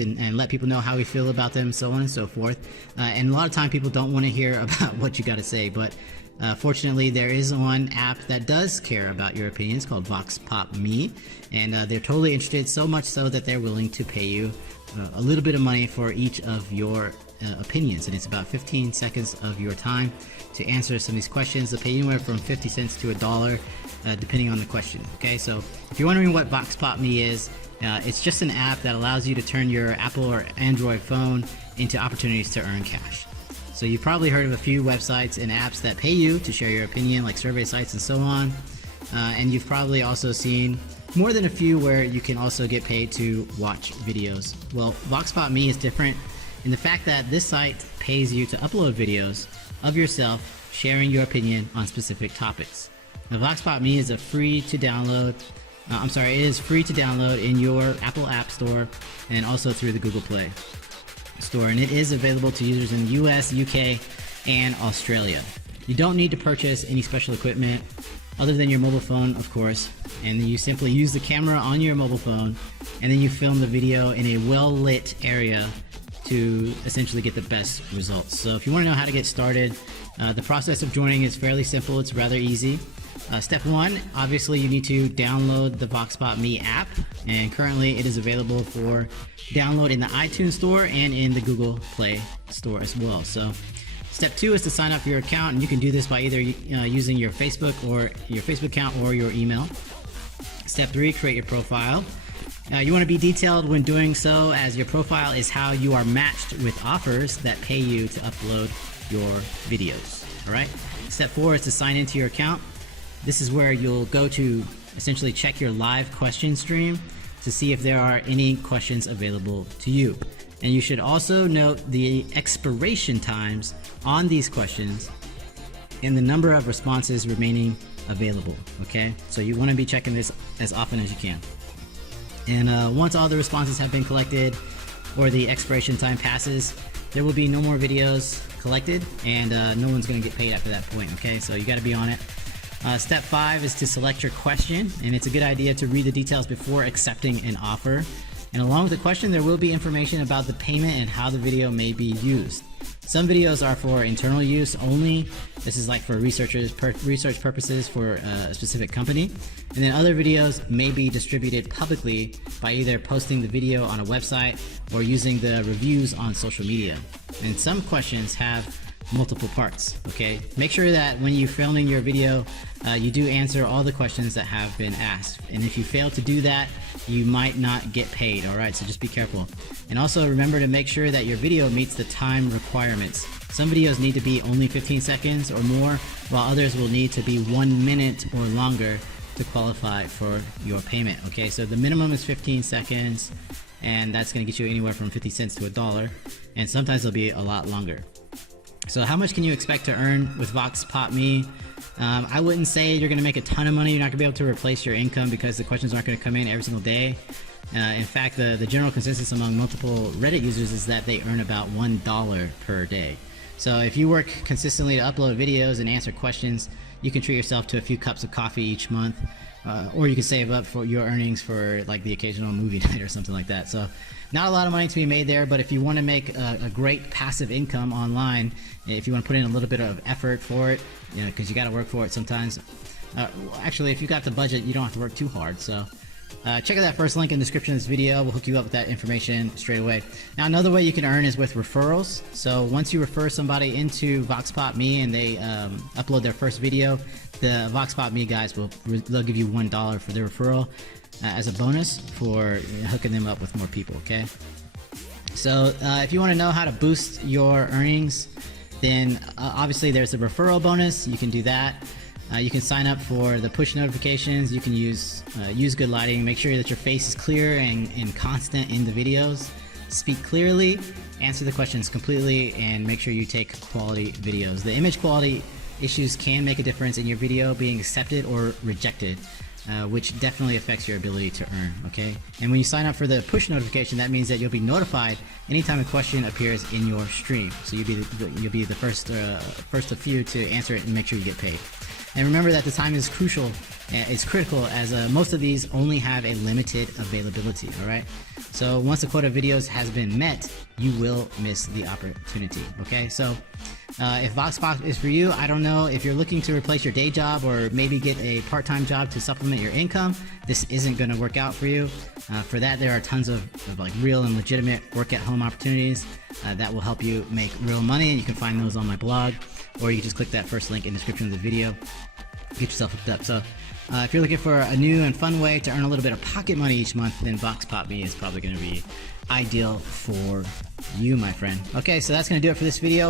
and let people know how we feel about them, so on and so forth. And a lot of time people don't want to hear about what you got to say, but fortunately there is one app that does care about your opinions called Vox Pop Me, and they're totally interested, so much so that they're willing to pay you a little bit of money for each of your opinions, and it's about 15 seconds of your time to answer some of these questions. They'll pay you anywhere from 50 cents to $1 depending on the question. Okay, so if you're wondering what Vox Pop Me is, it's just an app that allows you to turn your Apple or Android phone into opportunities to earn cash. So you've probably heard of a few websites and apps that pay you to share your opinion, like survey sites and so on. And you've probably also seen more than a few where you can also get paid to watch videos. Well, Vox Pop Me is different in the fact that this site pays you to upload videos of yourself sharing your opinion on specific topics. Now, Vox Pop Me is a free to download. It is free to download in your Apple App Store and also through the Google Play Store, and it is available to users in the US, UK, and Australia. You don't need to purchase any special equipment other than your mobile phone, of course, and then you simply use the camera on your mobile phone, and then you film the video in a well-lit area to essentially get the best results. So if you want to know how to get started, the process of joining is fairly simple. It's rather easy. Step one, obviously you need to download the Vox Pop Me app, and currently it is available for download in the iTunes Store and in the Google Play Store as well. So step two is to sign up for your account, and you can do this by either using your Facebook account or your email. Step three, create your profile. You want to be detailed when doing so, as your profile is how you are matched with offers that pay you to upload your videos. All right. Step four is to sign into your account. This is where you'll go to essentially check your live question stream to see if there are any questions available to you. And you should also note the expiration times on these questions and the number of responses remaining available. Okay, so you want to be checking this as often as you can. And once all the responses have been collected or the expiration time passes, there will be no more videos collected, and no one's going to get paid after that point. Okay, so you got to be on it. Step five is to select your question, and it's a good idea to read the details before accepting an offer. And along with the question, there will be information about the payment and how the video may be used. Some videos are for internal use only. This is like for research purposes for a specific company. And then other videos may be distributed publicly by either posting the video on a website or using the reviews on social media. And some questions have multiple parts. Okay, make sure that when you're filming your video, you do answer all the questions that have been asked, and if you fail to do that, you might not get paid. All right, so just be careful. And also remember to make sure that your video meets the time requirements. Some videos need to be only 15 seconds or more, while others will need to be 1 minute or longer to qualify for your payment. Okay, so the minimum is 15 seconds, and that's going to get you anywhere from 50 cents to $1, and sometimes it'll be a lot longer. So how much can you expect to earn with Vox Pop Me? I wouldn't say you're going to make a ton of money. You're not going to be able to replace your income because the questions aren't going to come in every single day. In fact, the general consensus among multiple Reddit users is that they earn about $1 per day. So if you work consistently to upload videos and answer questions, you can treat yourself to a few cups of coffee each month. Or you can save up for your earnings for like the occasional movie night or something like that. So not a lot of money to be made there, but if you want to make a great passive income online, if you want to put in a little bit of effort for it, you know, because you got to work for it sometimes. Actually, if you got the budget, you don't have to work too hard. So check out that first link in the description of this video. We'll hook you up with that information straight away. Now, another way you can earn is with referrals. So once you refer somebody into Vox Pop Me and they upload their first video, the Vox Pop Me guys they'll give you $1 for their referral as a bonus for hooking them up with more people. Okay. So if you want to know how to boost your earnings, then obviously there's a referral bonus. You can do that. You can sign up for the push notifications. You can use good lighting. Make sure that your face is clear and constant in the videos. Speak clearly, answer the questions completely, and make sure you take quality videos. The image quality issues can make a difference in your video being accepted or rejected, which definitely affects your ability to earn. Okay, and when you sign up for the push notification, that means that you'll be notified anytime a question appears in your stream. So you'll be the first of few to answer it and make sure you get paid. And remember that the time is crucial is critical, as most of these only have a limited availability. Alright, so once the quota of videos has been met, you will miss the opportunity. Okay, so if Vox Pop is for you, I don't know if you're looking to replace your day job or maybe get a part-time job to supplement your income, this isn't going to work out for you. For that, there are tons of like real and legitimate work-at-home opportunities that will help you make real money, and you can find those on my blog, or you can just click that first link in the description of the video, get yourself hooked up. So if you're looking for a new and fun way to earn a little bit of pocket money each month, then Vox Pop Me is probably going to be ideal for you, my friend. Okay, so that's going to do it for this video.